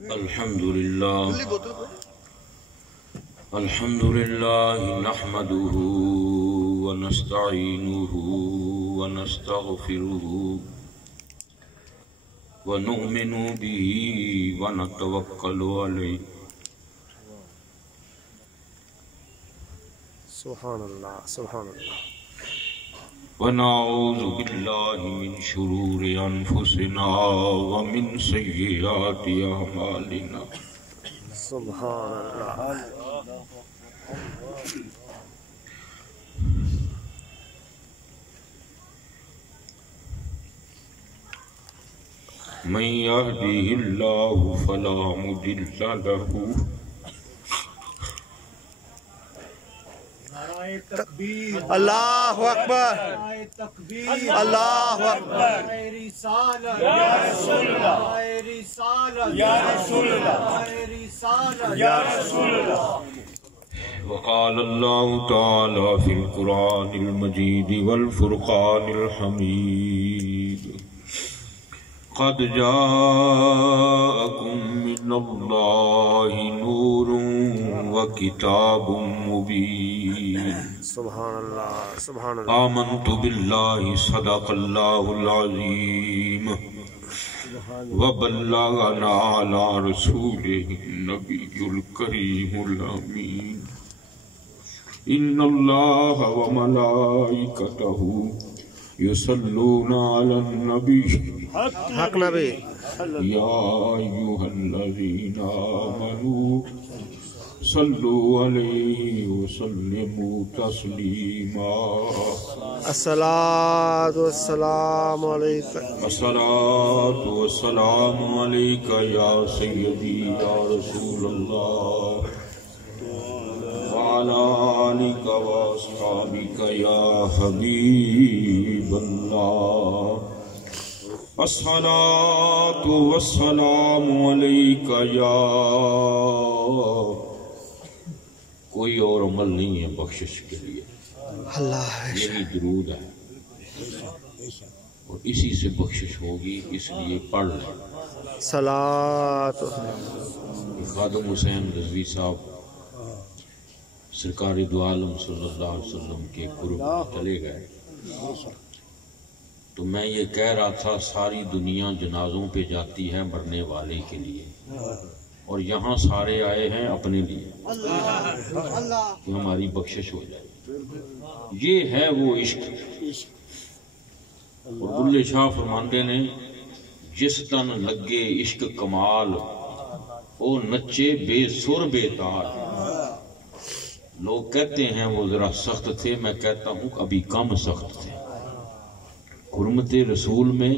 الحمد لله نحمده ونستعينه ونستغفره ونؤمن به ونتوكل عليه سبحان اللہ سبحان اللہ ونعوذ بالله من شرور أنفسنا ومن سيئات أعمالنا سبحان اللہ من يهده الله فلا مضل له اللہ اکبر اللہ اکبر یا رسول اللہ یا رسول اللہ یا رسول اللہ وقال الله تعالى في القرآن المجيد والفرقان الحميد قد جاءكم من الله نور وكتاب مبين سبحان اللہ سبحان اللہ آمنت بالله صدق الله العظيم وبلغنا على رسوله النبي الكريم الأمين إن الله وملائكته يصلون على النبي حق نبی يا أيها الذين آمنوا صلوا عليه وسلموا تسليما الصلاۃ والسلام علیکم الصلاة والسلام عليك يا سيدي يا رسول الله وعلى آلك وأصحابك يا حبيب الله الصلاة والسلام عليك يا کوئی اور عمل نہیں ہے بخشش کے لیے اللہ یہی درود ہے اور اسی سے بخشش ہوگی اس لیے پڑھ لیں صلاۃ خادم حسین رضوی صاحب سرکار دو عالم صلی اللہ علیہ وسلم کے قرب چلے گئے تو میں یہ کہہ رہا تھا ساری دنیا جنازوں پہ جاتی ہے مرنے والے کے لیے اور یہاں سارے آئے ہیں اپنے لیے کہ ہماری بخشش ہو جائے یہ ہے وہ عشق اور بلے شاہ فرماندے نے جس تن لگے عشق کمال او نچے بے سر بے تال لوگ کہتے ہیں وہ ذرا سخت تھے میں کہتا ہوں ابھی کم سخت تھے حرمت رسول میں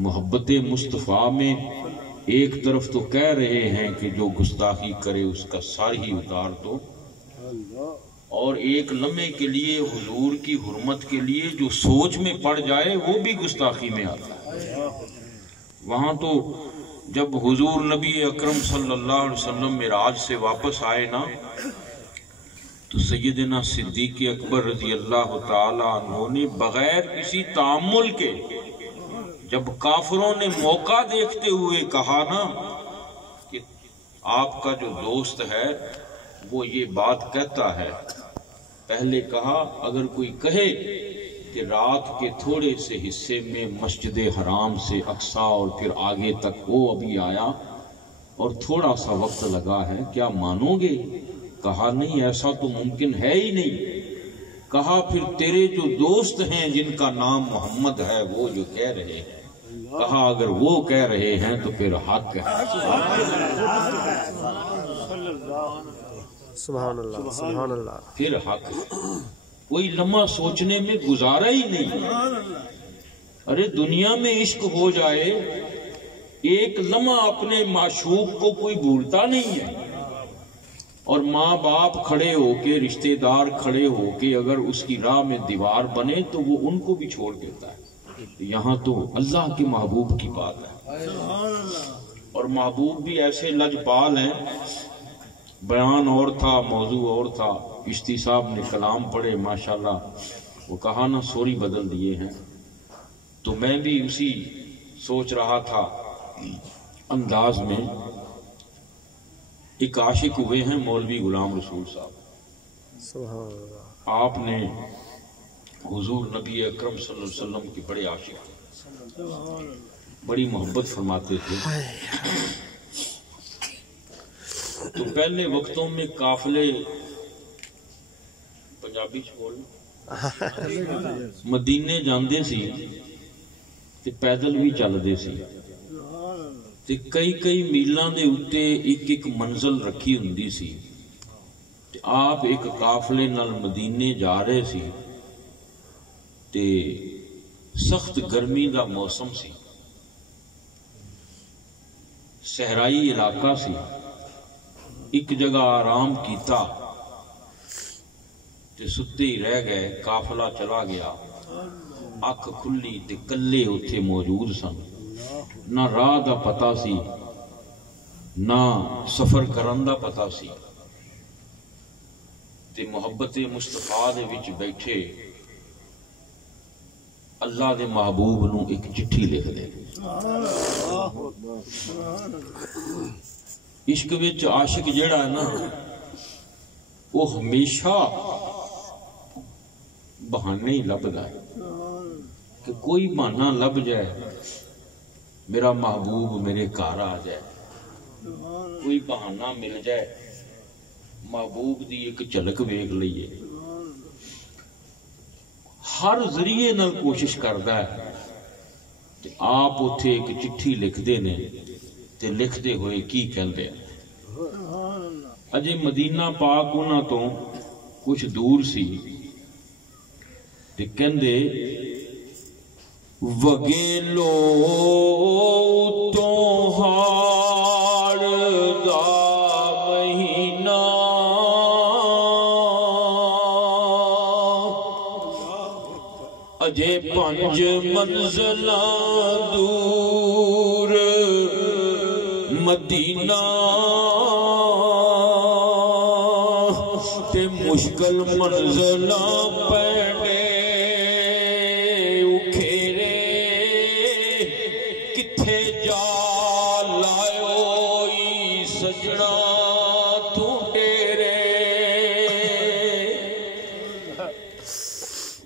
محبت مصطفیٰ میں ایک طرف تو کہہ رہے ہیں کہ جو گستاخی کرے اس کا سر ہی اتار دو اور ایک لمحے کے لیے حضور کی حرمت کے لیے جو سوچ میں پڑ جائے وہ بھی گستاخی میں آتا ہے وہاں تو جب حضور نبی اکرم صلی اللہ علیہ وسلم معراج سے واپس آئے نا تو سیدنا صدیق اکبر رضی اللہ تعالیٰ عنہ نے بغیر کسی تعامل کے جب کافروں نے موقع دیکھتے ہوئے کہا نا کہ آپ کا جو دوست ہے وہ یہ بات کہتا ہے پہلے کہا اگر کوئی کہے کہ رات کے تھوڑے سے حصے میں مسجد حرام سے اقصی اور پھر آگے تک وہ ابھی آیا اور تھوڑا سا وقت لگا ہے کیا مانو گے کہا نہیں ایسا تو ممکن ہے ہی نہیں کہا پھر تیرے جو دوست ہیں جن کا نام محمد ہے وہ جو کہہ رہے ہیں کہا اگر وہ کہہ رہے ہیں تو پھر حق ہے سبحان اللہ سبحان اللہ پھر حق ہے کوئی لمحہ سوچنے میں گزارا ہی نہیں ارے دنیا میں عشق ہو جائے ایک لمحہ اپنے معشوق کو کوئی بھولتا نہیں ہے اور ماں باپ کھڑے ہو کے رشتہ دار کھڑے ہو کے اگر اس کی راہ میں دیوار بنے تو وہ ان کو بھی چھوڑ دیتا ہے یہاں تو اللہ کے محبوب کی بات ہے اور محبوب بھی ایسے لجپال ہیں بیان اور تھا موضوع اور تھا چشتی صاحب نے کلام پڑھے ماشاءاللہ وہ کہا نا سوری بدل دیے ہیں تو میں بھی اسی سوچ رہا تھا انداز میں ایک عاشق ہوئے ہیں مولوی غلام رسول صاحب، سبحان اللہ، آپ نے حضور نبی اکرم صلی اللہ علیہ وسلم کے بڑے عاشق تھے، بڑی محبت فرماتے تھے۔ تو پہلے وقتوں میں قافلے پنجابی چھوڑ مدینے جاندے سی تے پیدل بھی چلدے سی تے کئی میلاں دے اُتے ایک منزل رکھی ہوندی سی تے آپ ایک قافلے نال مدینے جا رہے سی تے سخت گرمی دا موسم سی، صحرائی علاقہ سی، ایک جگہ آرام کیتا تے ستے ہی رہ گئے، قافلہ چلا گیا، اکھ کھلی تے کلے اتھے موجود سن، نہ راہ دا پتہ سی نہ سفر کرن دا پتہ سی، تے محبت مصطفیٰ دے وچ بیٹھے اللہ دے محبوب نو ایک چٹھی لکھ دے۔ عشق وچ عاشق جڑا ہے نا وہ ہمیشہ بہانے ہی لبدا ہے کہ کوئی بہانہ لب جائے میرا محبوب میرے گھر آ جائے، کوئی بہانہ مل جائے محبوب دی ایک جھلک ویکھ لئیے، ہر ذریعے نال کوشش کردا ہے۔ تے آپ اتھے ایک چٹھی لکھ دے نے تے لکھ دے ہوئے کی کہندے ہیں، اجے مدینہ پاک انہاں تو کچھ دور سی تے کہندے وگیلو تو ہاڑ دا مہینہ اجے 5 منزلاں دور مدینہ تے مشکل منزلاں پینے اکھیرے کتھے جا لائیوئی سجنا تو ڈیرے۔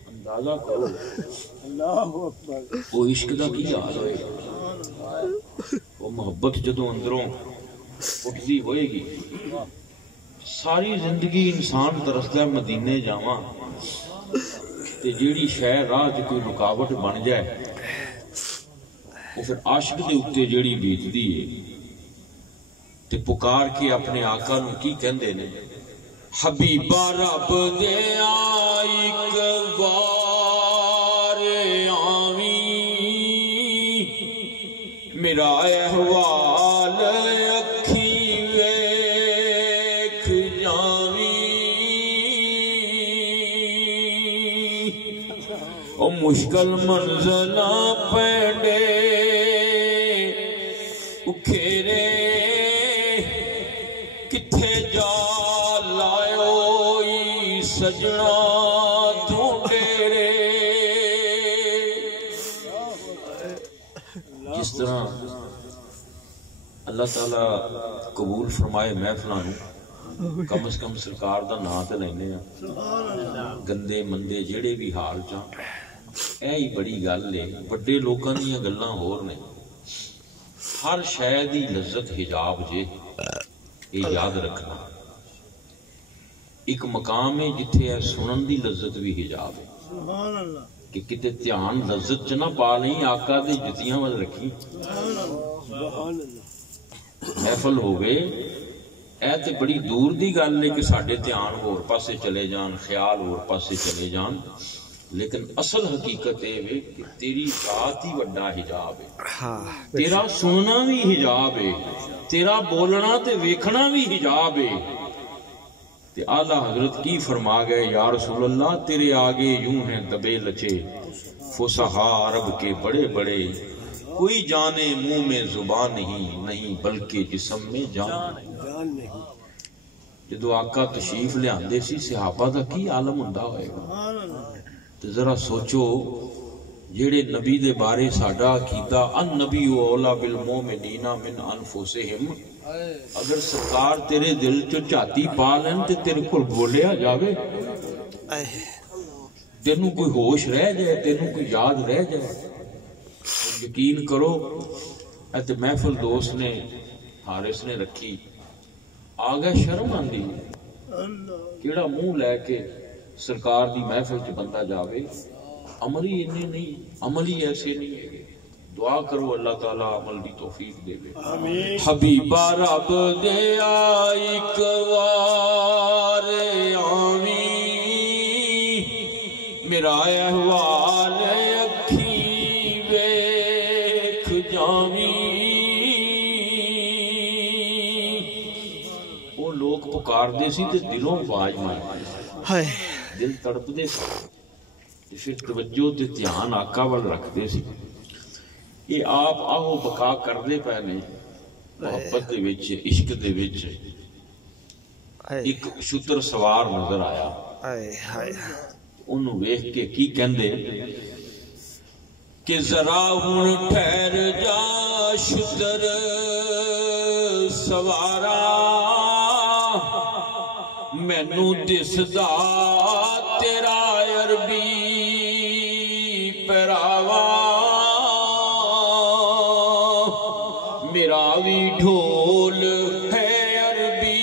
اندازہ کرو وہ عشق دا کی حال ہوئے گا، وہ محبت جدو اندروں اٹھتی ہوئے گی، ساری زندگی انسان ترسدا مدینے جاواں تے جیڑی شے راہ تے کوئی رکاوٹ بن جائے وہ پھر عاشق دے اوتے جیڑی بیتدی ہے تے پکار کے اپنے آقا نو کی کہندے نے، حبیبا رب دے ایک وار آویں میرا احوال اکھی ویکھ جاویں، او مشکل منزلاں پینڈے اکھیرے کتھے جا لائیوئی سجنا تو ڈیرے۔ جس طرح اللہ تعالیٰ قبول فرمائے محفلاں نو کم از کم سرکار دا نام تے لینے ہیں، گندے مندے جڑے بھی حال چاہ اے ہی بڑی گل ہے، بڑے لوکاں دیاں گلاں ہور نے، ہر شے دی لذت حجاب جے، یہ یاد رکھنا۔ ایک مقام ہے جتھے ہے سنن دی لذت بھی حجاب ہے کہ کتے دھیان لذت چ نہ پا نہیں، آقا دے جتیاں ول رکھی محفل ہوگے، اے تے بڑی دور دی گل ہے کہ ساڈے دھیان ہور پاسے چلے جان، خیال ہور پاسے چلے جان، لیکن اصل حقیقت ہے کہ تیری ذات ہی وڈا حجاب ہے، تیرا سننا بھی حجاب ہے، تیرا بولنا تے ویکھنا بھی حجاب ہے۔ تے اعلیٰ حضرت کی فرما گئے، یا رسول اللہ تیرے آگے یوں ہیں دبے لچے فصحا عرب کے بڑے بڑے، کوئی جانے منہ میں زبان نہیں بلکہ جسم میں جان نہیں۔ جدو آقا تشریف لیاندے سی صحابہ دا کی عالم ہوندا ہوئے گا، تو ذرا سوچو جڑے نبی دے بارے ساڈا عقیدہ ان نبی اولا بالمومنین من انفسہم، اگر سرکار تیرے دل چ جاتی پا لین تے تیرے کول بولیا جاوے، تینوں کوئی ہوش رہ جائے، تینوں کوئی یاد رہ جائے، یقین کرو اے محفل دوست نے حارث نے رکھی، آگے شرم آندی کیڑا منہ لے کے سرکار دی محفل چ بندہ جاوے، عمل ہی انہیں نہیں، عمل ہی ایسے نہیں ہے۔ دعا کرو اللہ تعالیٰ عمل دی توفیق دے بے۔ حبیبہ رب دیا ایک وار آمی، میرا احوال اکھی ویکھ جامی۔ وہ لوگ پکار دے سی تے دلوں آواز مار دل تڑپ دے سی، پھر توجہ تے دھیان آقا وال رکھ دے سی۔ یہ آپ آہو بقا کر دے پہنے محبت دے وچ، عشق دے وچ۔ ایک شتر سوار نظر آیا، انہوں ویکھ کے کی کہندے کہ ذرا ہن ٹھہر جا شتر سوارا، مینوں دسدا تیرا عربی پہراوا، میرا بھی ڈھول ہے عربی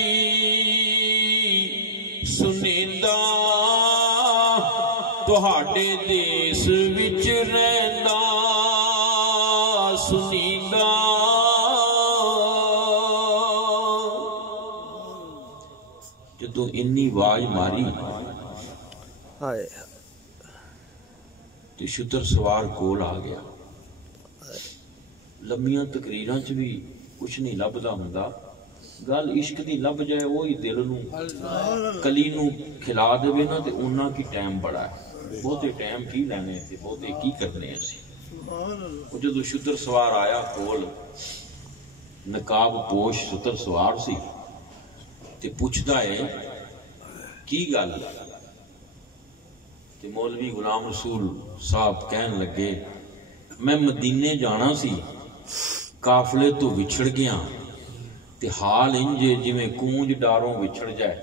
سنیندا، تہاڈے دیس وچ رہندا سنیندا۔ جدوں انی آواز ماری تے شتر سوار کول آ گیا۔ لمیاں تقریراں چ بھی کچھ نہیں لبدا ہوندا، گل عشق دی لب جائے وہی دل نو کلی نو کھلا دے نا تے انہاں کی ٹائم بڑا ہے، بہتے ٹائم کی لینے تے بہتے کی کرنے اسی۔ وہ جدو شتر سوار آیا کول، نقاب پوش شتر سوار سی تے پوچھدا ہے کی گل؟ تے مولوی غلام رسول صاحب کہن لگے میں مدینے جانا سی، قافلے تو وچھڑ گیا تے حال انجے جویں کونج ڈاروں وچھڑ جائے،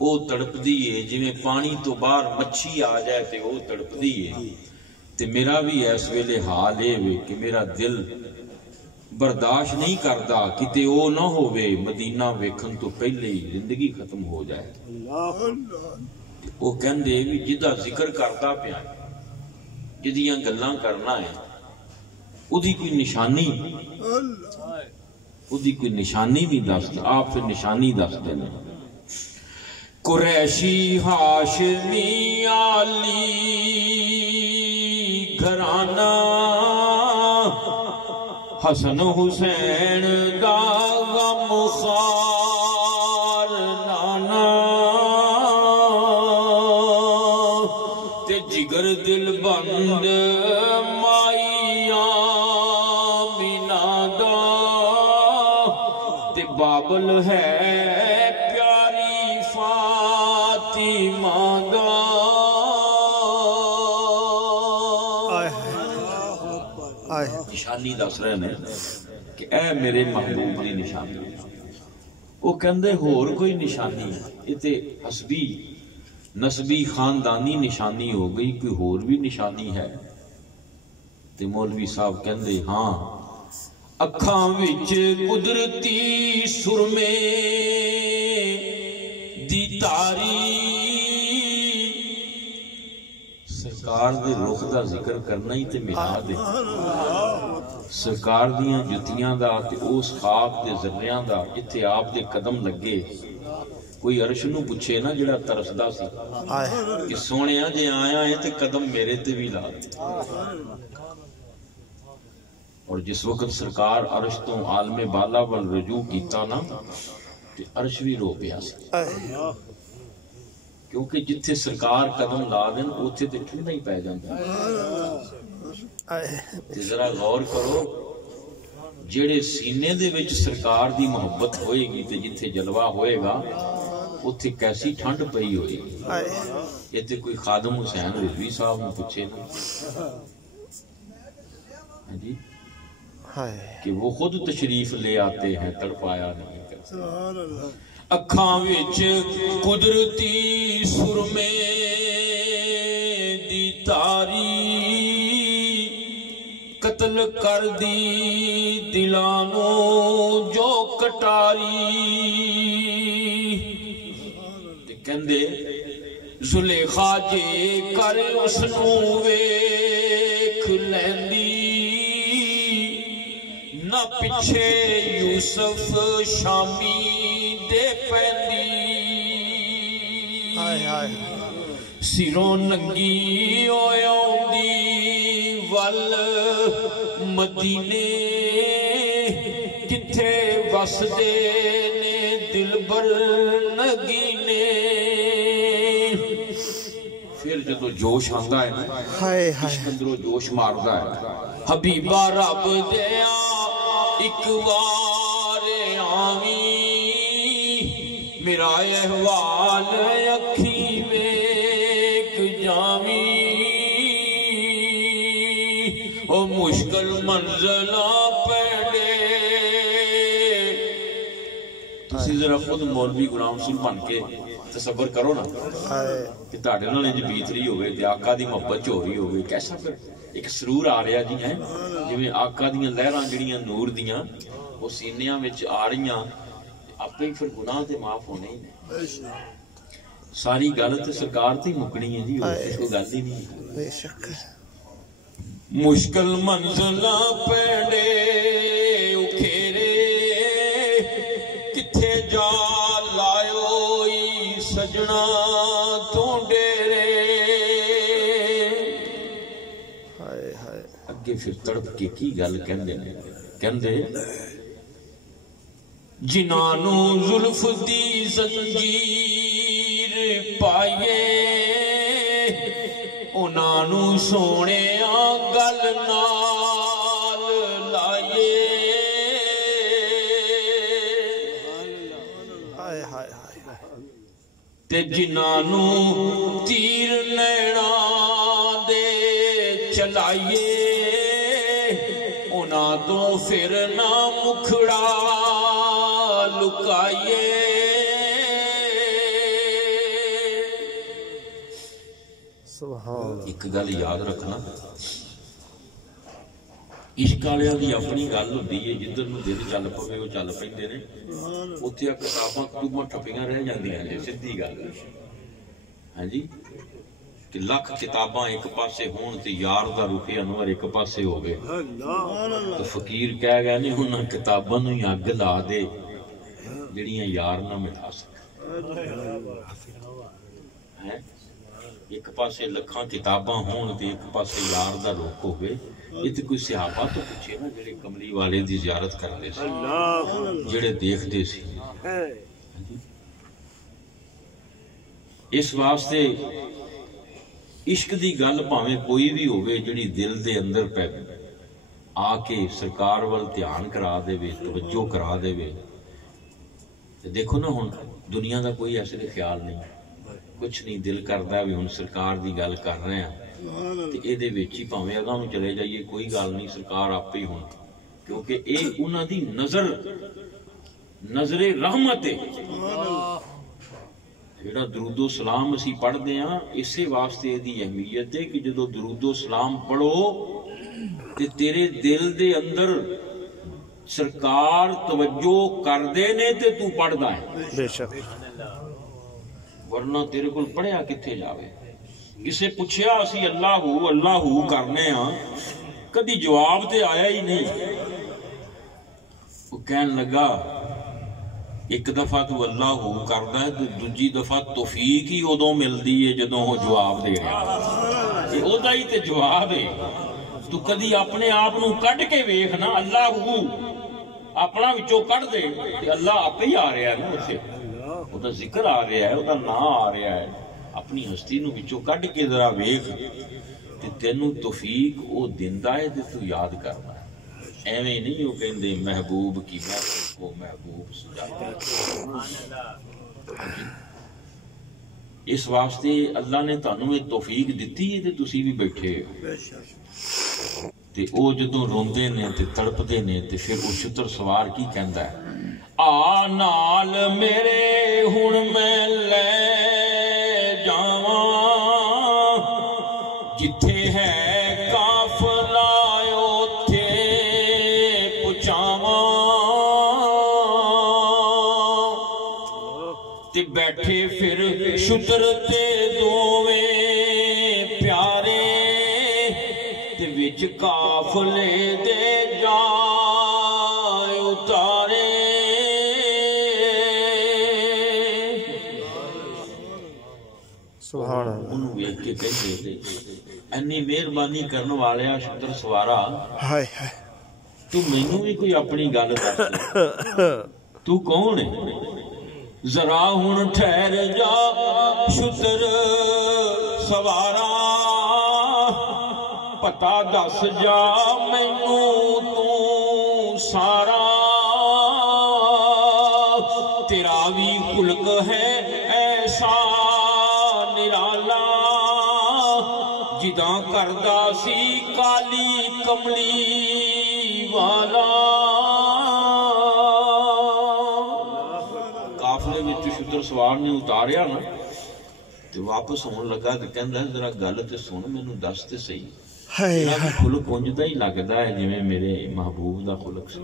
او تڑپ دیئے جویں پانی تو باہر مچھی آ جائے تے او تڑپ دیئے، تے میرا بھی اس ویلے حال اے وے کہ میرا دل برداشت نہیں کردا کتے او نہ ہوئے مدینہ ویکھن تو پہلے ہی زندگی ختم ہو جائے۔ وہ کہندے بھی جدا ذکر کرتا پیا، جدیاں گلاں کرنا ہے، ادھی کوئی نشانی، ادھی کوئی نشانی بھی دستا، آپ پھر نشانی دستے ہیں۔ قریشی ہاشمی علی گھرانہ، حسن حسین دا غم خار نانا، تے جگر دل بند مائی آمینہ دا، تے بابل ہے پیاری فاطمہ دا۔ نشانی دس رہے ہیں کہ اے میرے محبوب دی نشانی۔ وہ کہندے ہور کوئی نشانی ہے، یہ تے حسبی نسبی خاندانی نشانی ہو گئی، کوئی ہور بھی نشانی ہے؟ تے مولوی صاحب کہندے ہاں، اکھاں وچ قدرتی سرمے دی تاری، سرکار دے رخ دا ذکر کرنا ہی تے میلاد ہے، سرکار دیاں جتیاں دا تے اس خاک دے ذریعاں دا جتھے آپ دے قدم لگے۔ کوئی عرش نو پوچھے نا جڑا ترسدا سی کہ سونیاں جے آیا ہے تے قدم میرے تے بھی لا دے۔ اور جس وقت سرکار عرش تو عالم بالا وال رجوع کیتا نا تے عرش بھی رو پیا سی، کیونکہ جتھے سرکار قدم لا دین اوتھے تے ٹھنڈا ہی پی جاندا۔ تے ذرا غور کرو، جڑے سینے دے وچ سرکار دی محبت ہوئے گی تے جتھے جلوہ ہوئے گا اتھے کیسی ٹھنڈ پئی ہوئی۔ یہ تے کوئی خادم حسین رضوی صاحب نے پوچھے نا، جی ہائے کہ وہ خود تشریف لے آتے ہیں تڑپایا نہیں کرتے اکھاں وچ قدرتی سرمے دی تاری قتل کر دی دلانو جو کٹاری کہندے زلیخا جے کر اس نو ویکھ لیندی نہ پچھے یوسف شامی دے پیندی سروں ننگی ہویاں ول مدینے کتھے وسدے نے دلبر نگینے پھر جدو جوش آندا ہے نا عشق اندروں جوش ماردا ہے حبیبہ رب دیا ایک وار آویں میرا احوال اکھی ویکھ جاویں او مشکل منزلاں پیڑے تسی ذرا خود مولوی غلام رسول بن کے تصور کرو نا کہ تہاڈے نال انج بیت رہی ہوئے تے آقا دی محبت ہو رہی ہوئے کیسا پھر ایک سرور آ رہا جی ہے جویں آقا دیاں لہراں جڑیاں نور دیاں وہ سینیاں وچ آ رہیاں آپ ہی پھر گناہ تے معاف ہونے ہی ساری گل تے سرکار تے مکنی ہے جی کوئی گل ہی نہیں بے شک مشکل منزلاں پیڑے اکھیرے کتھے جا لائیو سجنا تو ڈیرے اگے پھر تڑپ کے کی گل کہندے جنانو زلف دی زنجیر پائیے انانو سونے گل نال لائیے تے جنانو تیر نینا دے چلائیے انہاں تو پھر نہ مکھڑا لکائیے ایک گل یاد رکھنا عشق والیاں دی اپنی گل ہوندی ہے جدھر نوں دل چل پوے وہ چل پیندے نے اوتھے کتاباں کتاباں ٹھپیاں رہ جاندیاں نے سیدھی گل ہاں جی کہ لکھ کتاباں ایک پاسے ہون تے یار دا روح انور ایک پاسے ہوے تو فقیر کہہ گئے نے انہاں کتاباں نوں ہی اگ لا دے جڑیاں یار نہ مٹا سکے ایک پاسے لکھاں کتاباں ہون تے ایک پاسے یار دا روح ہوے یہ تو کوئی صحابہ تو پوچھے نا جڑے کملی والے دی زیارت کرتے سی جڑے دیکھتے سی اس واسطے عشق دی گل بھاویں کوئی بھی ہوئے جڑی دل دے اندر پہ آ کے سرکار وال دھیان کرا دے وے توجہ کرا دے وے دیکھو نا ہن دنیا دا کوئی ایسے خیال نہیں کچھ نہیں دل کردا بھی ہن سرکار دی گل کر رہے ہیں تے اے دے وچ ہی بھاویں اگاں نوں چلے جائیے کوئی گل نہیں سرکار آپے ہی ہون کیونکہ اے انہاں دی نظر رحمت ہے جڑا درود و سلام اسی پڑھتے ہیں اسی واسطے دی اہمیت ہے کہ جدو درود و سلام پڑھو تے تیرے دل دے اندر سرکار توجہ کر دے نے تے تو پڑھدا ہے بے شک ورنہ تیرے کول پڑھیا کتھے جاوے کسے پوچھیا اسی اللہ ہو کرنے ہاں کدی جواب تے آیا ہی نہیں وہ کہن لگا ایک دفعہ تو اللہ ہو کردا ہے تو دوجی دفعہ توفیق ہی ادوں ملدی ہے جدوں وہ جواب دے رہا یہ اودا ہی تے جواب ہے تو کدی اپنے آپ نو کڈ کے ویکھ نا اللہ ہو اپنا وچوں کڈ دے تے اللہ آپ ہی آ رہا ہے نا اسے اودا ذکر آ رہا ہے اودا نام آ رہا ہے اپنی ہستی نو وچوں کڈ کے ذرا ویکھ تے تینوں توفیق او دیندا ہے تے تو یاد کرنا ایویں نہیں وہ کہندے محبوب کی محفل کو محبوب سجاتا اس واسطے اللہ نے تانوں یہ توفیق دتی ہے تے تسی بھی بیٹھے ہو تے او جدوں روندے نے تے تڑپدے نے تے پھر او شتر سوار کی کہندا ہے آ نال میرے ہن میں لے جاواں جتھے ہے قافلہ اوتھے پہنچاواں تے بیٹھے پھر شتر تے دوویں پیارے تے وچ قافلے دے جائے اتارے سبحان اللہ انہوں ویکھ کے کہتے انی مہربانی کرن والیا شتر سوارا ہائے ہائے تو مینوں بھی کوئی اپنی گل دس تو کون ہے ذرا ہن ٹھہر جا شتر سوارا پتا دس جا مینوں تو سارا تیرا بھی خلق ہے ایسا نرالا جداں کردا سی کالی کملی والا قافلے وچ شتر سوار نے اتاریا نا تے واپس ہون لگا تے کہندا ذرا گل تے سن مینوں دس تے صحیح ہائے میرا بھی خلق اونجدا ہی لگدا ہے جویں میرے محبوب دا خلق سی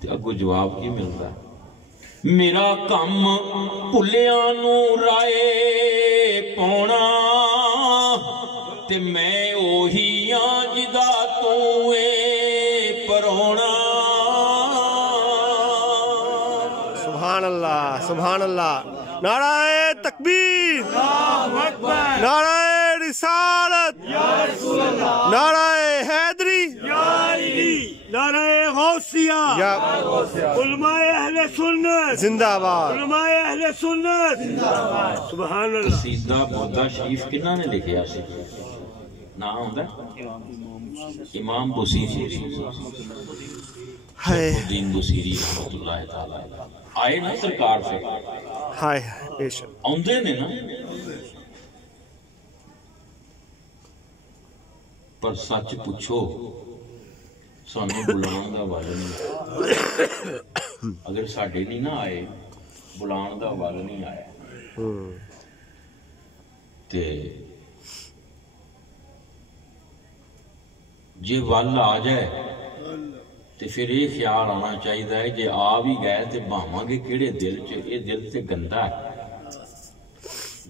تے اگوں جواب کی ملدا ہے میرا کم بھلیاں نوں رائے پاونا تے میں اوہی ہاں جدا تو اے پرونا سبحان اللہ سبحان اللہ نعرہ تکبیر نعرہ رسالت نعرہ حیدری نعرہ غوثیہ علماء اہل سنت زندہ باد علماء اہل سنت سبحان اللہ قصیدہ بردہ شریف کنہ نے لکھیا سی نام ہوندا امام بصیری ہائے الدین بصیری رحمۃ اللہ تعالی آئے نا سرکار سے ہائے بے شک آندے نے نا پر سچ پوچھو سانو بلان دا وال نہیں اگر ساڈے نہیں نہ آئے بلان دا وال نہیں آیا تے جے وال آ جائے تے پھر یہ خیال آنا چاہیے جے آ بھی گئے تے بھاواں گے کیڑے دل چ یہ دل تے گندا ہے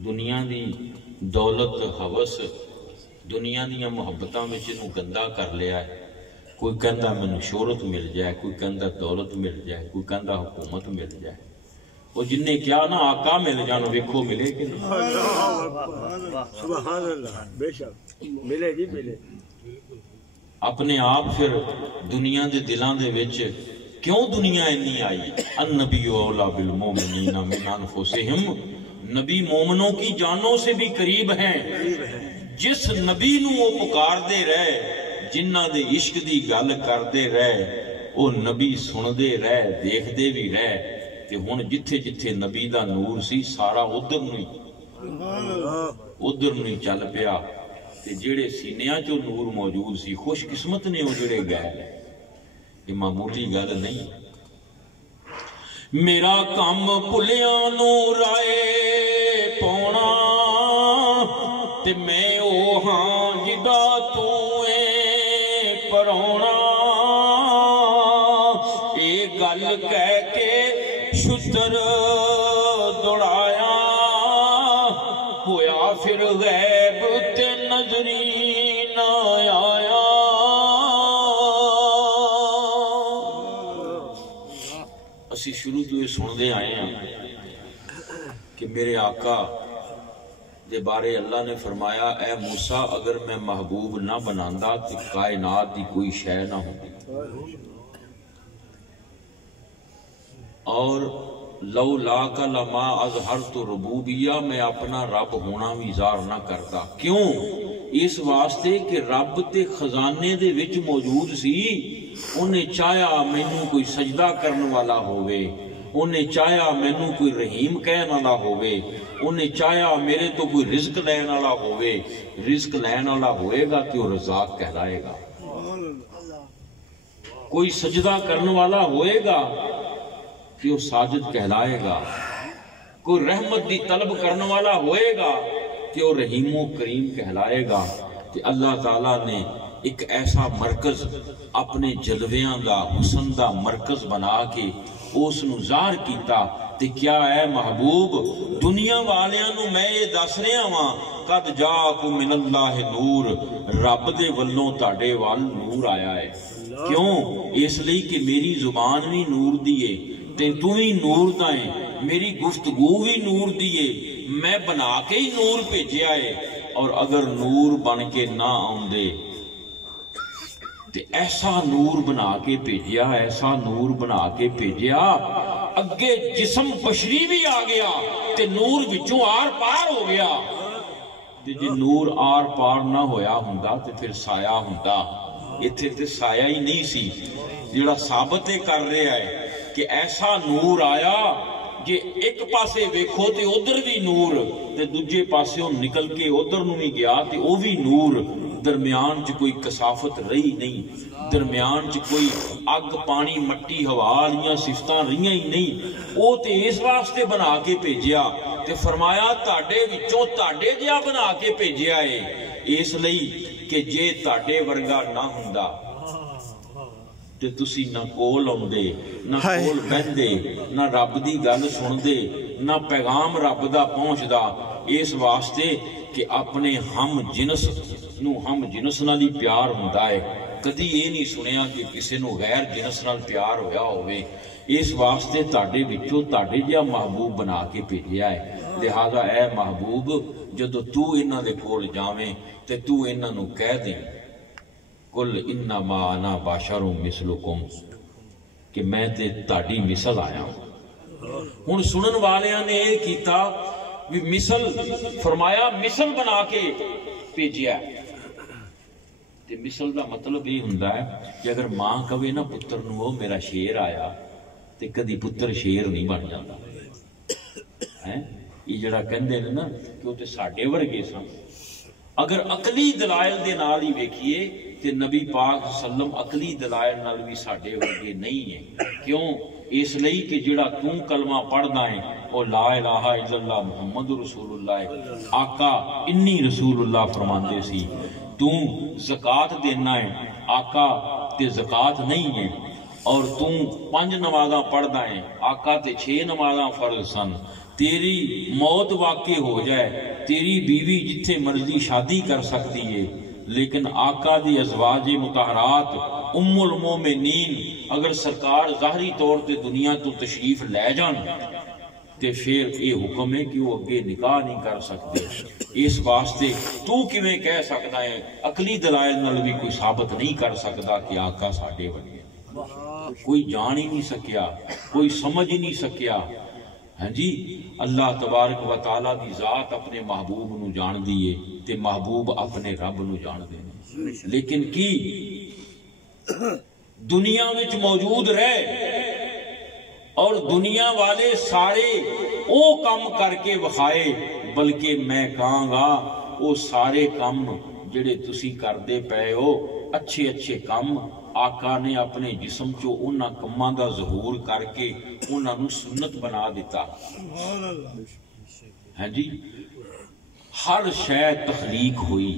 دنیا دی دولت ہوس دنیا دیاں محبتاں وچ اینوں گندا کر لیا ہے کوئی کہندا مینوں شہرت مل جائے کوئی کہندا دولت مل جائے کوئی کہندا حکومت مل جائے وہ جن نے کیا نا آقا مل جان ویکھو ملے کہ نہیں سبحان اللہ بے شک ملے جی ملے اپنے آپ پھر دنیا دے دلاں دے وچ کیوں دنیا انی آئی النبی اولا بالمومنین من انفسہم نبی مومنوں کی جانوں سے بھی قریب ہیں جس نبی نو وہ پکار دے رہے جنہ دے عشق دی گل کر دے رہے وہ نبی سن دے رہے دیکھ دے بھی رہے کہ ہن جتھے جتھے نبی دا نور سی سارا ادھر نہیں چل پیا تے جڑے سینیاں چو نور موجود سی خوش قسمت نے وہ جڑے گئے یہ معمولی گل نہیں میرا کم بھلیاں نوں رائے پاونا تے میں او ہاں جدا تو اے پرونا اے گل کہہ کے شتر دوڑایا ہویا پھر غیب تے نظری نہ آیا اسی شروع تو یہ سندے آئے ہیں کہ میرے آقا دے بارے اللہ نے فرمایا اے موسیٰ اگر میں محبوب نہ بناندا تو کائنات دی کوئی شے نہ ہوتی اور لو لاک لما اظہرت ربوبیہ میں اپنا رب ہونا بھی اظہار نہ کرتا کیوں اس واسطے کہ رب تے خزانے دے وچ موجود سی انہیں چاہیا مینوں کوئی سجدہ کرنے والا ہوئے انہیں چاہیا مینوں کوئی رحیم کہنے والا ہوئے انہیں چاہیا میرے تو کوئی رزق لینے والا ہوئے رزق لینے والا ہوئے گا کہ وہ رزاق کہلائے گا کوئی سجدہ کرنے والا ہوئے گا کہ وہ ساجد کہلائے گا، کوئی رحمت دی طلب کرنے والا ہوئے گا کہ وہ رحیم و کریم کہلائے گا۔ کہ اللہ تعالیٰ نے ایک ایسا مرکز اپنے جلویاں دا حسن دا مرکز بنا کے اس نو ظاہر کیتا۔ تے کیا ہے محبوب، دنیا والیاں نو میں یہ دس رہا ہاں قد جاکم من اللہ نور، رب دے ولوں تاڈے وال نور آیا ہے۔ کیوں؟ اس لیے کہ میری زبان بھی نور دیے تے تو بھی نور دا ہے، میری گفتگو بھی نور دیے، میں بنا کے ہی نور بھیجیا ہے۔ اور اگر نور بن کے نہ آندے تے ایسا نور بنا کے بھیجیا، ایسا نور بنا کے بھیجیا، اگے جسم بشری بھی آ گیا تے نور وچوں آر پار ہو گیا۔ تے جے نور آر پار نہ ہویا ہوندا تے پھر سایہ ہوندا۔ ایتھے تے سایہ ہی نہیں سی، جڑا ثابت کر رہا ہے کہ ایسا نور آیا جے ایک پاسے ویکھو تے ادھر بھی نور تے دوجے پاسے نکل کے ادھر نو بھی گیا تے او بھی نور، درمیان چ کوئی کثافت رہی نہیں، درمیان چ کوئی اگ پانی مٹی ہوا والیاں صفتاں رہیاں ہی نہیں۔ او تے اس واسطے بنا کے بھیجیا تے فرمایا تاڈے وچوں تاڈے جیا بنا کے بھیجیا ہے، اس لئی کہ جے تاڈے ورگا نہ ہوندا تے تسی نہ کول آندے، نہ کول بہندے، نہ رب دی گل سندے، نہ پیغام رب دا پہنچدا۔ اس واسطے کہ اپنے ہم جنس نال ہی پیار ہوندا ہے، کدی یہ نہیں سنیا کہ کسی نو غیر جنس نال پیار ہویا ہوئے۔ اس واسطے تاڈے وچوں تاڈے جہا محبوب بنا کے بھیجیا ہے۔ لہذا اے محبوب جدو تو انہاں دے کول جاویں تے تو انہاں نو کہہ دیں قل انما انا بشر مثلکم، کہ میں تے تاڈی مثل آیا ہوں۔ ہن سنن والیاں نے یہ کیتا بھی مثل، فرمایا مثل بنا کے بھیجیا۔ تے مثل دا مطلب یہ ہوندا ہے کہ اگر ماں کہے نا پتر نو او میرا شیر آیا تے کدی پتر شیر نہیں بن جاتا ہے۔ یہ جڑا کہندے نے نا کہ وہ تے ساڈے ورگے سن، اگر عقلی دلائل دے نال ہی ویکھیے کہ نبی پاک وسلم عقلی دلائل نال بھی ساڈے ورگے نہیں ہیں۔ کیوں؟ اس لئی کہ جڑا تو کلمہ پڑھدا ہے او لا الہ الا اللہ محمد رسول اللہ، آقا انی رسول اللہ فرماندے سی۔ تو زکوٰۃ دینا ہے، آقا تے زکوٰۃ نہیں ہے۔ اور تو 5 نمازاں پڑھدا ہے، آقا تے 6 نمازاں فرض سن۔ تیری موت واقع ہو جائے، تیری بیوی جتھے مرضی شادی کر سکتی ہے، لیکن آقا دی ازواج مطہرات ام المومنین اگر سرکار ظاہری طور تے دنیا تو تشریف لے جان تے پھر یہ حکم ہے کہ وہ اگے نکاح نہیں کر سکتے۔ اس واسطے تو کیویں کہہ سکتا ہے، عقلی دلائل نال بھی کوئی ثابت نہیں کر سکتا کہ آقا ساڈے ورگے، کوئی جان ہی نہیں سکیا، کوئی سمجھ ہی نہیں سکیا۔ ہاں جی، اللہ تبارک و تعالیٰ دی ذات اپنے محبوب نو جان دیے تے محبوب اپنے رب نو جان دے، لیکن کی دنیا وچ موجود رہے اور دنیا والے سارے او کام کر کے وکھائے، بلکہ میں کہاں گا او سارے کام جڑے تسی کردے پئے ہو اچھے اچھے کام آقا نے اپنے جسم چو انہاں کماں دا ظہور کر کے انہاں نو سنت بنا دیتا۔ ہاں جی، ہر شے تخلیق ہوئی،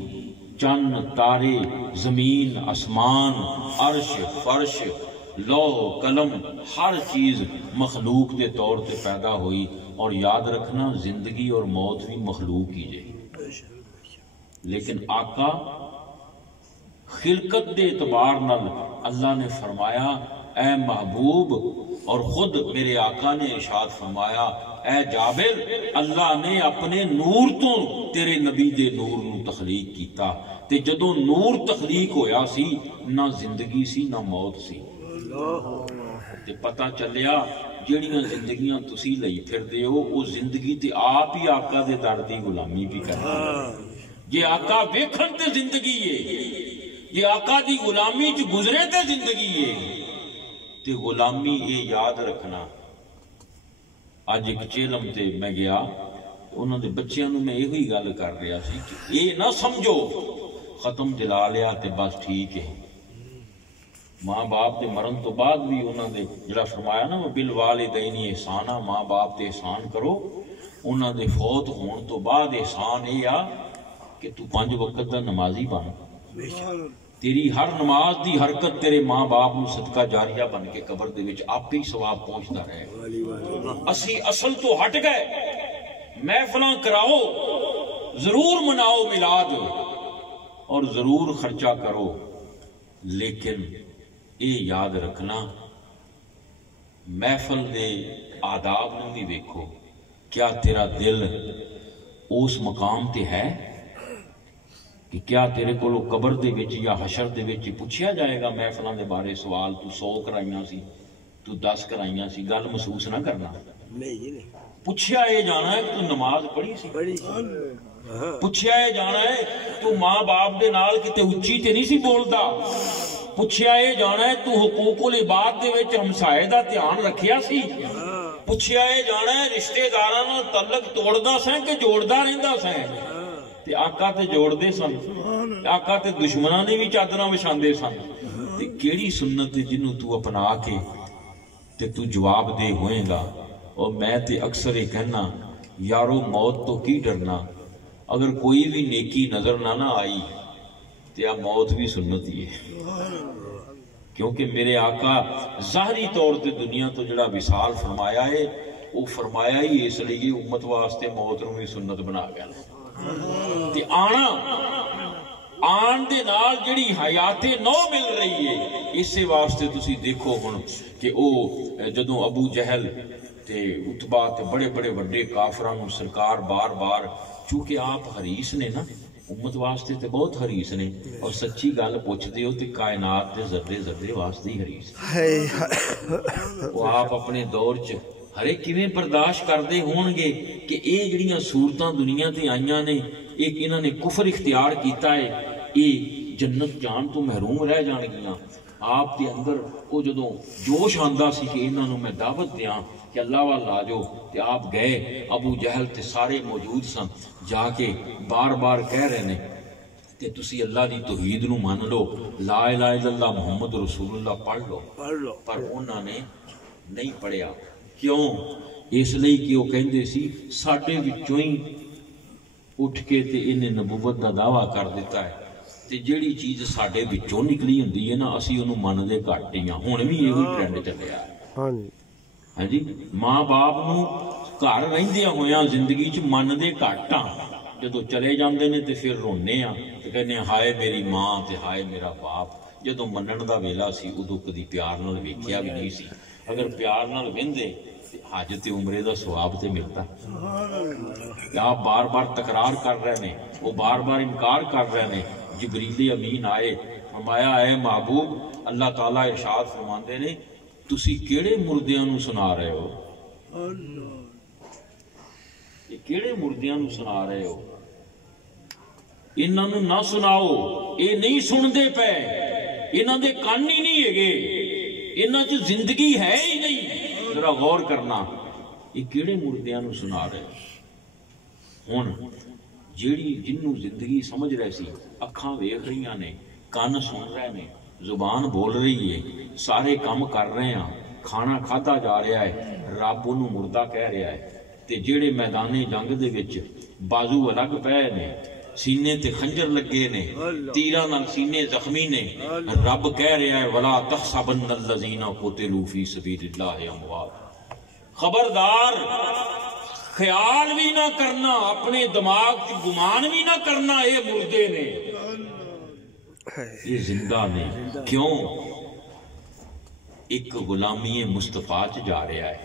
چند تارے، زمین آسمان، عرش فرش، لوح قلم، ہر چیز مخلوق دے طور تے پیدا ہوئی۔ اور یاد رکھنا زندگی اور موت بھی مخلوق ہی جائے، لیکن آقا خلقت دے اعتبار نال اللہ نے فرمایا اے محبوب، اور خود میرے آقا نے ارشاد فرمایا اے جابر، اللہ نے اپنے نور تو تیرے نبی دے نور نو تخلیق کیتا، تے جدوں نور تخلیق ہویا سی نہ زندگی سی نہ موت سی۔ تے پتہ چلیا جیڑیاں زندگیاں تسی لئی پھردے ہو او زندگی تے آپ ہی آقا دے در دی غلامی بھی کرتے، جے آقا ویکھن تے زندگی ہے، جے آقا دی غلامی چ گزرے تے زندگی ہے، تے غلامی یہ یاد رکھنا۔ اج ایک چیلم تے میں گیا، انہوں نے بچیاں نو میں یہی گل کر رہا سی کہ یہ نہ سمجھو ختم دلا لیا تے بس ٹھیک ہے، ماں باپ دے مرن تو بعد بھی انہوں نے جڑا فرمایا نا بالوالدین احسانا، ماں باپ تے احسان کرو، انہوں نے فوت ہون تو بعد احسان یہ آ کہ تو 5 وقت دا نمازی بن، تیری ہر نماز دی حرکت تیرے ماں باپ نو صدقہ جاریہ بن کے قبر دے وچ آپ ہی ثواب پہنچتا رہے۔ اسی اصل تو ہٹ گئے، محفلاں کراؤ، ضرور مناؤ میلاد اور ضرور خرچہ کرو، لیکن اے یاد رکھنا محفل دے آداب نو بھی ویکھو، کیا تیرا دل اس مقام تے ہے کہ کیا تیرے کو قبر دے وچ یا حشر دے وچ پوچھیا جائے گا محفلاں دے بارے سوال، تو 100 کرائیاں سی، تو 10 کرائیاں سی، گل محسوس نہ کرنا۔ پوچھیا یہ جانا ہے کہ تو نماز پڑھی سی، پوچھیا یہ جانا ہے تو ماں باپ دے نال کتے اچھی تے نہیں سی بولدا، پوچھیا یہ جانا ہے تو حقوق العباد دے وچ ہمسائے دا دھیان رکھیا سی، پوچھیا یہ جانا ہے رشتہ داراں نال تعلق توڑدا سیں کہ جوڑدا رہندا سیں، تے آقا تے جوڑ دے سن، آقا تے دشمناں نے بھی چادراں وچھاندے سن، تے کیڑی سنت جنوں تو اپنا کے تے تو جواب دے ہوئے گا۔ اور میں تے اکثر یہ کہنا یارو موت تو کی ڈرنا، اگر کوئی بھی نیکی نظر نہ آئی تے آ موت بھی سنت ہی ہے، کیونکہ میرے آقا ظاہری طور تے دنیا تو جڑا وصال فرمایا ہے وہ فرمایا ہی اس لیے امت واسطے موت نو بھی سنت بنا گیا تے آن دے نال جڑی حیات نو مل رہی ہے، اسی واسطے تسی دیکھو ہن کہ او جدوں ابو جہل تے عتبہ تے بڑے بڑے وڈے کافران سرکار بار بار، چونکہ آپ حریص نے نا امت واسطے تے بہت حریص نے، اور سچی گل پوچھتے ہو تے کائنات دے ذرے ذرے واسطے ہی حریص، وہ آپ اپنے دور چ ہرے کیویں برداشت کردے ہون گے کہ اے جڑیاں صورتاں دنیا تے آئیاں نے، ایک انہاں نے کفر اختیار کیتا ہے، اے جنت جان تو محروم رہ جان گیاں۔ آپ دے اندر وہ جدوں جوش آندا سی کہ انہاں نو میں دعوت دیاں کہ اللہ والا آ جاؤ، تے آپ گئے، ابو جہل تے سارے موجود سن، جا کے بار بار کہہ رہے نے تے تسی اللہ دی توحید نو مان لو، لا الہ الا اللہ محمد رسول اللہ پڑھ لو، پر انہاں نے نہیں پڑھیا۔ کیوں؟ اس لیے کہ وہ کہندے سی ساڈے وچوں ہی اٹھ کے تے انہیں نبوت دا دعویٰ کر دیتا ہے، تے جیڑی چیز ساڈے وچوں نکلی ہوندی ہے نا اسی انہوں مننے گھٹ ہی ہاں، ہن بھی یہی ٹرینڈ چلیا ہے۔ ہاں جی، ماں باپ نو گھر رہندیاں ہویاں زندگی چ مننے گھٹ ہاں، جدوں چلے جاندے نے تے پھر رونے ہاں تے کہنے ہائے میری ماں تے ہائے میرا باپ۔ جدوں منن دا ویلا سی ادوں کدی پیار نال ویکھیا بھی نہیں سی، اگر پیار نال ویندے حج تے عمرے دا ثواب تے ملتا۔ آپ بار بار تکرار کر رہے ہیں، وہ بار بار انکار کر رہے ہیں۔ جبریل امین آئے، فرمایا اے محبوب، اللہ تعالیٰ ارشاد فرماندے نے تسی کیڑے مردیاں نو سنا رہے ہو، یہ کیڑے مردیاں نو سنا رہے ہو، انہاں نو نہ سناؤ، اے نہیں سن دے پے، انہاں دے کان ہی نہیں ہگے، انہاں چ زندگی ہے ہی نہیں۔ ذرا غور کرنا، یہ کیڑے مردیاں نو سنا رہے ہن جیڑی جنوں زندگی سمجھ رہے سی، اکھاں ویکھ رہیاں نے، کان سن رہے نے، زبان بول رہی ہے، سارے کام کر رہے ہیں، کھانا کھادا جا رہا ہے، رب انہوں مردہ کہہ رہا ہے، تے جیڑے میدان جنگ دے وچ بازو الگ پے نے، سینے تے خنجر لگے نے، تیراں نال سینے زخمی نے، رب کہہ رہا ہے ولا تحسبن الذین قتلوا فی سبیل اللہ اموات۔ خبردار خیال بھی نہ کرنا، اپنے دماغ کی گمان بھی نہ کرنا اے مردے نے، یہ زندہ نے۔ کیوں؟ ایک غلامی مصطفیٰ چ جا رہا ہے،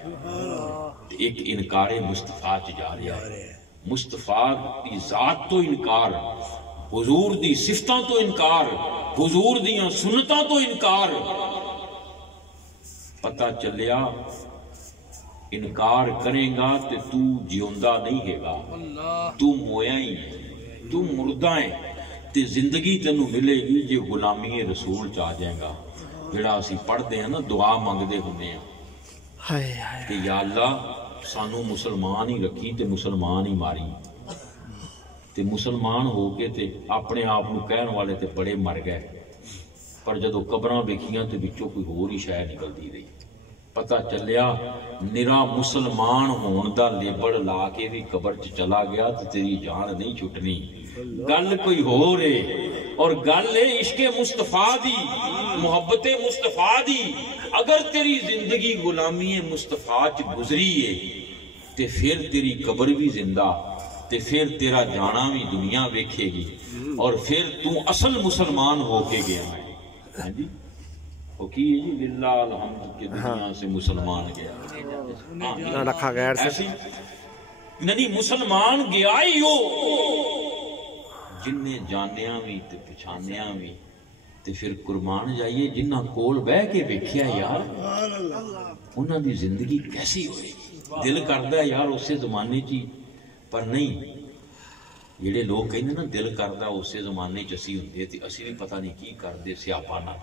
ایک انکار مصطفیٰ چ جا رہا ہے۔ مصطفیٰ کی ذات تو انکار، حضور دی صفتاں تو انکار، حضور دیاں سنتاں تو انکار۔ پتہ چلیا انکار کرے گا تے تو جیوندا نہیں ہے گا، تو مویا ہی ہے، تو مردہ ہے، تے زندگی تینوں ملے گی جے غلامی رسول چاہ جائے گا۔ جڑا اسی پڑھتے ہیں نا دعا مانگتے ہونے ہیں کہ یا اللہ سانو مسلمان ہی رکھی تے مسلمان ہی ماری، تے مسلمان ہو کے تے اپنے آپ کو کہن والے تے بڑے مر گئے، پر جدو قبراں ویکھیاں تے وچوں کوئی ہور ہی شے نکلدی رہی. پتہ چلیا نرا مسلمان ہون دا لیبڑ لا کے بھی قبر چ چلا گیا تو تیری جان نہیں چھٹنی. گل کوئی ہو رہے اور گل ہے عشق مصطفیٰ دی، محبت مصطفیٰ دی. اگر تیری زندگی غلامی مصطفیٰ چ گزری ہے تے پھر تیری قبر بھی زندہ، تے پھر تیرا جانا بھی دنیا ویکھے گی، اور پھر تو اصل مسلمان ہو کے گیا ہے. ہاں جی وہ کی ہے جی للہ الحمد کہ دنیا سے مسلمان گیا رکھا غیر سے ایسی نہیں مسلمان گیا ہی ہو جن نے جانیاں بھی تے پچھانیاں بھی تے پھر قربان جائیے جنہ کول بہ کے ویکھیا یار انہاں دی زندگی کیسی ہوئی. دل کردا ہے یار اسے زمانے چی، پر نہیں جڑے لوگ کہندے نا دل کردا اسے زمانے چ اسی ہوندے تے اسی بھی پتہ نہیں کی کردے سیاپا نہ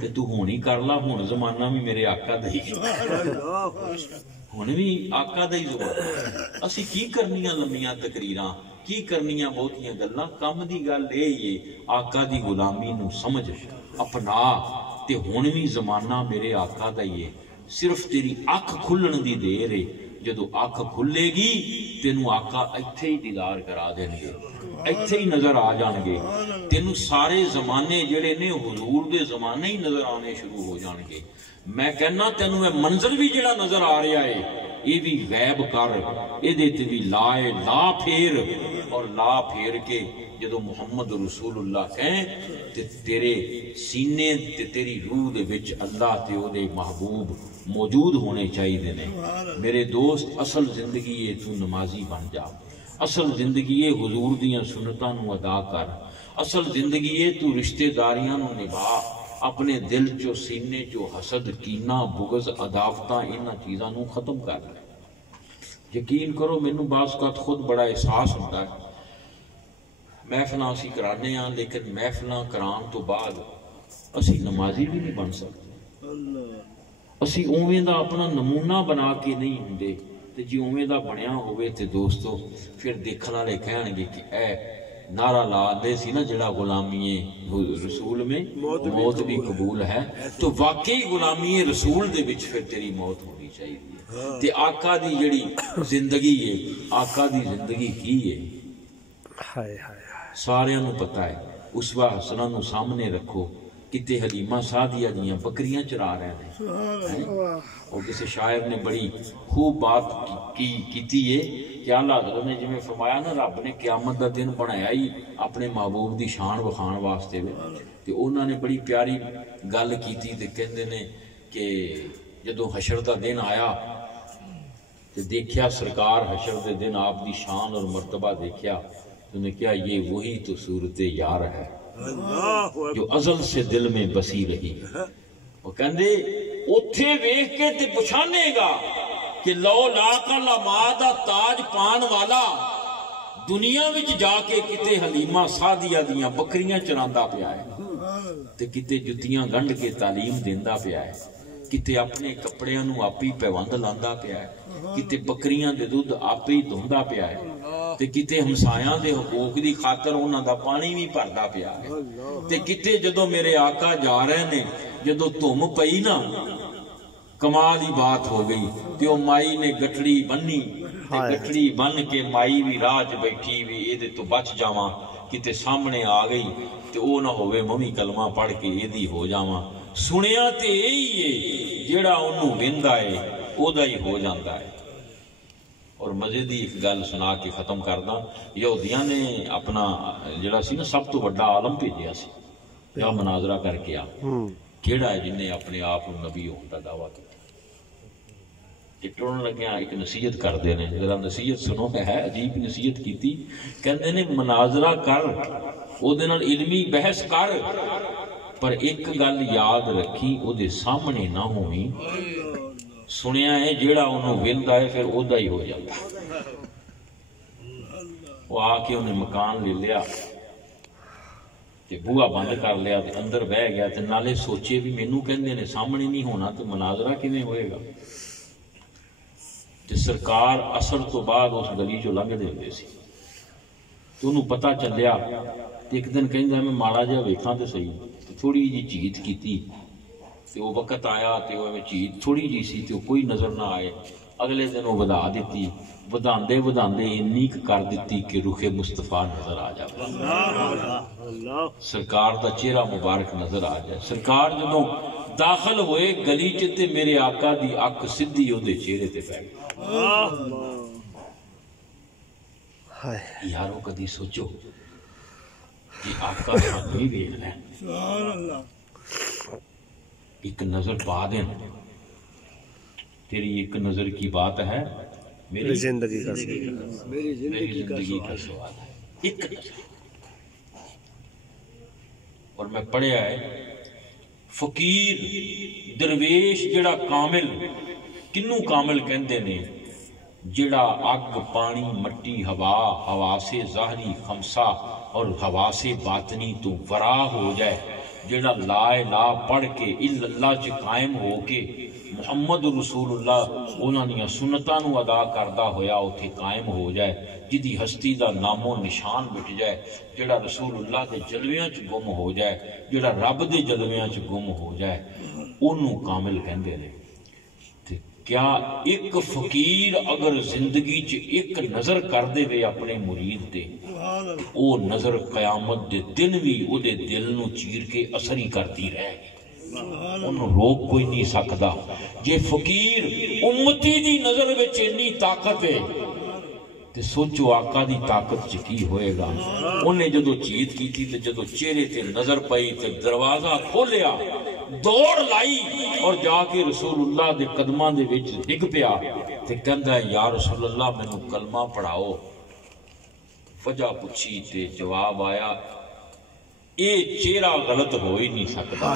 تے تو ہون ہی کر لا. ہن زمانہ بھی میرے آقا دا ہی ہن بھی آقا دا ہی زمانہ. اسی کی کرنیاں لمیاں تقریراں، کی کرنیاں بہتیاں گلاں. کم دی گل اے آقا دی غلامی نو سمجھ اپنا تے ہن بھی زمانہ میرے آقا دا ہی ہے. صرف تیری اکھ کھلن دی دیر ہے. جدو اکھ کھلے گی تینوں آقا ایتھے ہی دیدار کرا دیں گے، ایتھے ہی نظر آ جان گے. تینوں سارے زمانے جڑے نے حضور دے زمانے ہی نظر آنے شروع ہو جان گے. میں کہنا تینوں اے منظر بھی جڑا نظر آ رہا ہے یہ بھی غیب کر، اے دے تے بھی لائے لا پھیر، اور لا پھیر کے جدو محمد رسول اللہ کہیں تے تیرے سینے تے تیری روح دے وچ اللہ تے او دے محبوب موجود ہونے چاہیے نے. میرے دوست اصل زندگی ہے تو نمازی بن جا، اصل زندگی ہے حضور دیاں سنتاں نو ادا کر، اصل زندگی ہے تو رشتہ داریاں نو نبھا. اپنے دل چو سینے چو حسد کینہ بغض عداوتاں انہاں چیزاں نو ختم کر لے. یقین کرو مینوں بعض اوقات خود بڑا احساس ہوتا ہے محفلاں اسی کرانے ہاں لیکن محفلاں کران تو بعد اسی نمازی بھی نہیں بن سکتے. اسی اوویں دا اپنا نمونہ بنا کے نہیں ہوندے تے جی اوویں دا بنیا ہوئے تے دوستو پھر دیکھن والے کہن گے کہ اے نعرہ لا دے سی نا جڑا غلامی رسول میں موت بھی قبول ہے، تو واقعی غلامی رسول دے وچ پھر تیری موت ہونی چاہیے. تے آقا دی جڑی زندگی ہے، آقا دی زندگی کی ہے سارے نو پتہ ہے. اسوہ حسنہ نو سامنے رکھو. کتے حلیمہ سعدیہ دیاں بکریاں چرا رہے ہیں، اور کسی شاعر نے بڑی خوب بات کیتی ہے کہ اللہ حضرت نے جی میں فرمایا نا رب نے قیامت دا دن بنایا ہی اپنے محبوب دی شان وکھان واسطے میں، تے انہوں نے بڑی پیاری گل کیتی تے کہندے نے کہ جدو حشر دا دن آیا تے دیکھیا سرکار حشر دے دن آپ دی شان اور مرتبہ دیکھیا تو نے کیا یہ وہی تو صورت یار ہے جو ازل سے دل میں بسی رہی. وہ کہندے اتھے ویکھ کے تے پچھانے گا کہ لو لاقا لمادہ تاج پان والا دنیا وچ جا کے کتے حلیمہ سعدیہ دیاں بکریاں چراندا پیا ہے تے کتے جتیاں گنڈ کے تعلیم دیندا پیا ہے، کتے اپنے کپڑیاں نو آپی پیوند لاندا پیا ہے، کتے بکریاں دے دودھ آپ ہی دھوندا پیا ہے، تے کتے ہمسایاں دے حقوق دی خاطر انہاں دا پانی بھی بھردا پیا ہے. تے کتے جدو میرے آقا جا رہے نے جدو دھم پئی نا کمال ہی بات ہو گئی تے او مائی نے گٹڑی بننی تے گٹڑی بن کے مائی بھی راج بیٹھی بھی اے دے تو بچ جاواں کتے سامنے آ گئی تے او نہ ہوئے ممی کلمہ پڑھ کے اے دی ہو جاواں. سنیا تے یہی ہے جیڑا انہوں ویندا ہے او دا ہی ہو جاندا ہے. اور مزید ہی ایک گل سنا کے ختم کردا. یہودیاں نے اپنا جڑا سی نا سب تو بڑا عالم بھیجیا سی یا مناظرہ کر کے آ کیڑا ہے جن نے اپنے آپ نبی ہونے کا دعویٰ کیا. ٹرن لگیا ایک نصیحت کرتے ہیں ذرا نصیحت سنو ہے عجیب نصیحت کیتی. کہندے نے مناظرہ کر او دے نال علمی بحث کر پر ایک گل یاد رکھی او دے سامنے نہ ہوئی. سنیا ہے جیڑا انہوں ویندا ہے پھر او دا ہی ہو جاتا. وہ آ کے انہیں مکان لے لیا تے بوہا بند کر لیا تے اندر بہ گیا تے نالے سوچے بھی مینوں کہندے نے سامنے نہیں ہونا تے مناظرہ کیویں ہوئے گا. تے سرکار اثر تو بعد اس گلی چوں لنگھ دے ہوندے سی تے انہوں پتہ چلیا تے ایک دن کہندا میں ماڑا جہا ویکھاں تے صحیح تھوڑی جی چیت کی وہ وقت آیا تو چیت تھوڑی جی سی تو کوئی نظر نہ آئے. اگلے دن وہ ودا دیتی, وداندے وداندے اینی کر دیتی کہ رخ مصطفیٰ نظر آ جائے, سرکار دا چہرہ مبارک نظر آ جائے. سرکار جدوں داخل ہوئے گلی چ تے میرے آقا دی اک سدھی اودے چہرے تے پے گئی. یارو کدی سوچو کہ آقا سانوں ہی ویکھ لین, ایک نظر پا دیں. تیری ایک نظر کی بات ہے میری زندگی کا سوال ہے, ایک نظر. اور میں پڑھیا ہے فقیر درویش جڑا کامل, کنوں کامل کہندے نے, جڑا اگ پانی مٹی ہوا حواس ظاہری خمسہ اور حواس باطنی تو ورا ہو جائے, جڑا لا الہ پڑھ کے اللہ چ قائم ہو کے محمد رسول اللہ انہاں دیاں سنتاں نو ادا کردا ہویا اوتھے قائم ہو جائے, جدی ہستی دا نام و نشان مٹ جائے, جڑا رسول اللہ دے جلویاں چ گم ہو جائے, جڑا رب دے جلویاں چ گم ہو جائے, اونوں کامل کہندے نے. کیا ایک فقیر اگر زندگی چ ایک نظر کر دے وے اپنے مرید تے, او نظر قیامت دے دن بھی او دے دل نو چیر کے اثر ہی کرتی رہے گی, انہوں روک کوئی نہیں سکدا. جے فقیر امتی دی نظر وچ اتنی طاقت ہے تے سوچو آقا دی طاقت چ کی ہوئے گا. انہیں جدو چیت کی تھی تے جدو چہرے تے نظر پئی تے دروازہ کھولیا, دوڑ لائی اور جا کے رسول اللہ دے قدماں دے وچ ڈگ پیا تے کہندا ہے یا رسول اللہ مینوں کلمہ پڑھاؤ. وجہ پوچھی تے جواب آیا اے چہرہ غلط ہو ہی نہیں سکتا,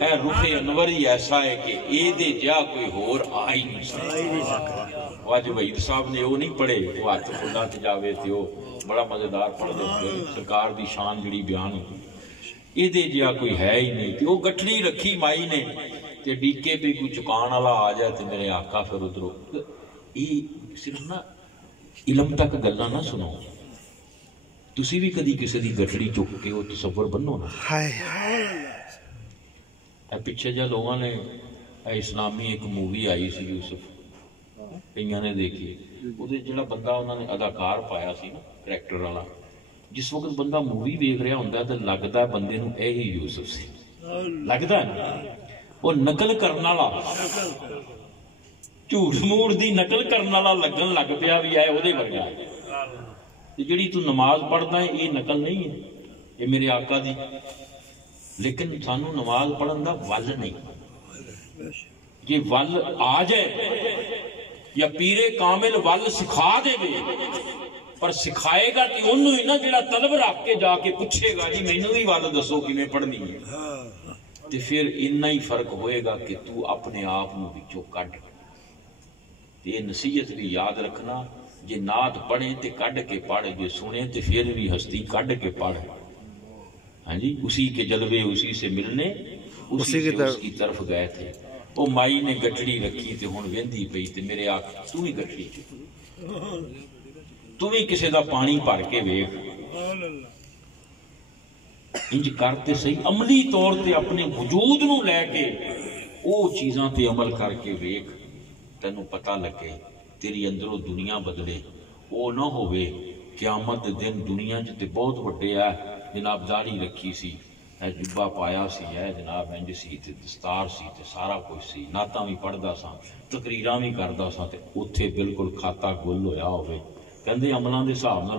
اے رخ انور ہی ایسا ہے کہ اے دے جا کوئی ہور آ ہی نہیں سکتا. واج وحید صاحب نے وہ نہیں پڑھے, وہ ہاتھ کھلا تے جاوے تے وہ بڑا مزیدار پڑھ دے, سرکار دی شان جڑی بیان ہوئی اے دے جا کوئی ہے ہی نہیں. تے وہ گٹھڑی رکھی مائی نے تے ڈیکے پہ کوئی چکان والا آ جائے تے میرے آقا پھر ادھروں. یہ صرف نا علم تک گلاں نہ سنو, تسی بھی کدی کسی دی گٹھڑی چک کے وہ تصور بنو نا. پیچھے جا لوگوں نے اسلامی ایک مووی آئی سی یوسف, کئیاں نے دیکھی, وہ جڑا بندہ انہوں نے اداکار پایا سی نا کریکٹر والا, جس وقت بندہ مووی ویکھ رہا ہوندا ہے تے لگدا ہے بندے نوں اے ہی یوسف سی, لگدا ہے نا. وہ نقل کرن والا جھوٹ موڑ دی نقل کرن والا لگن لگ پیا بھی ہے اودے ورگا. جڑی تو نماز پڑھدا ہے یہ نقل نہیں ہے, یہ میرے آقا دی. لیکن سانو نماز پڑھن دا ول نہیں, یہ ول آ جائے یا پیر کامل ول سکھا دے وے, پر سکھائے گا تے انہوں ہی نا جڑا طلب رکھ کے جا کے پوچھے گا جی مینوں بھی ول دسو کیویں پڑھنی ہے, تے پھر اتنا ہی فرق ہوئے گا کہ تو اپنے آپ نو وچوں کڈ. تے نصیحت بھی یاد رکھنا, جے نعت پڑھے تے کڈ کے پڑھ, جے سنے تے پھر بھی ہستی کڈ کے پڑھ. ہاں جی, اسی کے جلوے اسی سے ملنے اسی سے اس کی طرف گئے تھے. وہ مائی نے گٹھڑی رکھی تے ہن ویندی پئی تے میرے آقا تو ہی گٹھڑی چ, تو بھی کسے دا پانی بھر کے ویکھ, انج کرتے صحیح عملی طور تے اپنے وجود نو لے کے او چیزاں تے عمل کر کے ویکھ, تینوں پتہ لگے تیری اندروں دنیا بدلے. وہ نہ ہوئے قیامت دن دنیا چ تے بہت وڈے ہے جناب داڑھی رکھی سی, جبا پایا سی ہے جناب, انج سی تے دستار سی تے سارا کچھ سی, نعتاں بھی پڑھدا سا, تقریراں بھی کردا سا, تے اوتھے بالکل کھاتا گل ہویا ہوئے. کہندے عملاں دے حساب نال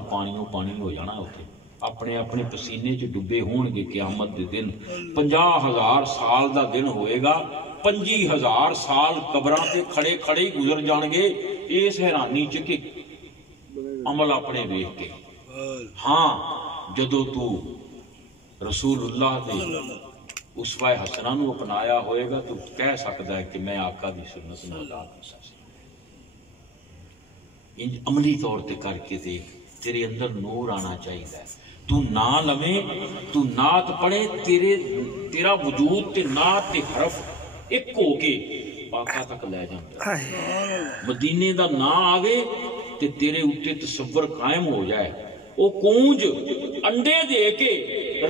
پانی ہو جانا اوتھے, اپنے اپنے پسینے چ ڈبے ہون گے. قیامت دے دن 50,000 سال دا دن ہوئے گا, 25,000 سال قبراں تے کھڑے کھڑے ہی گزر جان گے اس حیرانی چ کہ عمل اپنے ویکھ کے. ہاں جدو تو رسول اللہ دے اسوہ حسنہ نو اپنایا ہوئے گا تو کہہ سکتا ہے کہ میں آقا دی سنت نو ادا کر سکتا. عملی طور تے کر کے دیکھ, تیرے اندر نور آنا چاہیے. تو نہ لویں, تو نعت پڑھے, تیرا وجود تے نعت تے حرف ایک ہو کے آقا تک لے جاتا. مدینے دا نا آوے تے تیرے اوتے تصور قائم ہو جائے. وہ کونج انڈے دے کے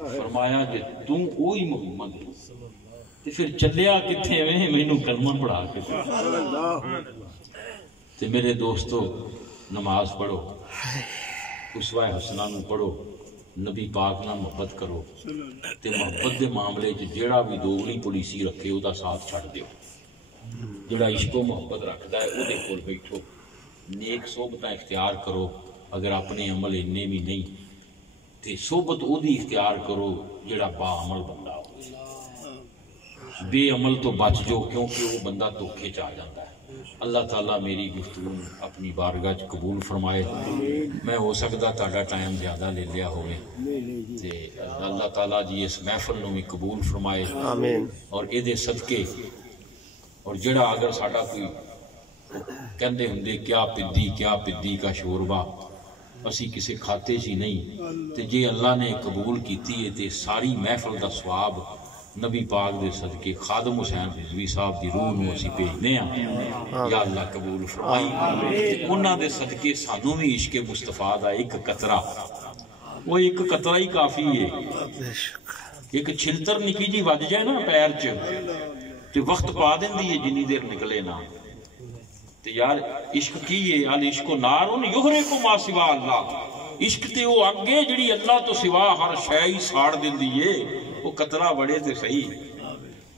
فرمایا کہ تو وہی محمد ہے تے پھر چلیا کتھے میں مینوں کلمہ پڑھا کے تے میرے دوستو نماز پڑھو، اسوہ حسنہ نو پڑھو، نبی پاک نال محبت کرو تے محبت دے معاملے چ جیڑا بھی دوگلی پولیسی رکھے او دا ساتھ چھڑ دیو، جڑا عشق و محبت رکھدا ہے او دے کول بیٹھو، نیک صحبتاں اختیار کرو، اگر اپنے عمل اننے بھی نہیں تے صحبت او دی اختیار کرو جڑا با عمل بندہ ہو، بے عمل تو بچ جو کیونکہ وہ بندہ دھوکے چ آ جاتا ہے۔ اللہ تعالیٰ میری گفتگو اپنی بارگاہ چ قبول فرمائے، میں ہو سکتا تہاڈا ٹائم زیادہ لے لیا ہوئے تے اللہ تعالیٰ جی اس محفل نو بھی قبول فرمائے آمین۔ اور اے دے صدقے اور جڑا اگر ساڈا کوئی کہندے ہوندے کیا پدی کا شوربہ اسی کسے کھاتے سی نہیں تے جے اللہ نے قبول کیتی ہے تے ساری محفل دا ثواب نبی پاک دے صدقے خادم حسین رضوی صاحب دی روح نو اسی بھیجنے ہاں، یا اللہ قبول فرمائی تے انہاں دے صدقے سانوں بھی عشق مصطفیٰ دا ایک قطرہ، وہ ایک قطرہ ہی کافی ہے، ایک چھلتر نکی جی وج جائے نا پیر چ تے وقت پا دیندی ہے جنی دیر نکلے نا تے یار عشق کی ہے، العشق نارن یحرق ما سوا اللہ، عشق تے وہ اگے جڑی اللہ تو سوا ہر شے ہی ساڑ دیندی ہے، وہ قطرہ بڑے تے صحیح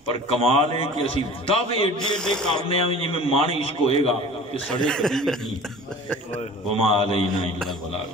پر کمال ہے کہ اسی دعوے ایڈے ایڈے کرنے ہیں جی میں مان عشق ہوئے گا کہ سڑے کبھی بھی نہیں، وما علینا الا البلاغ۔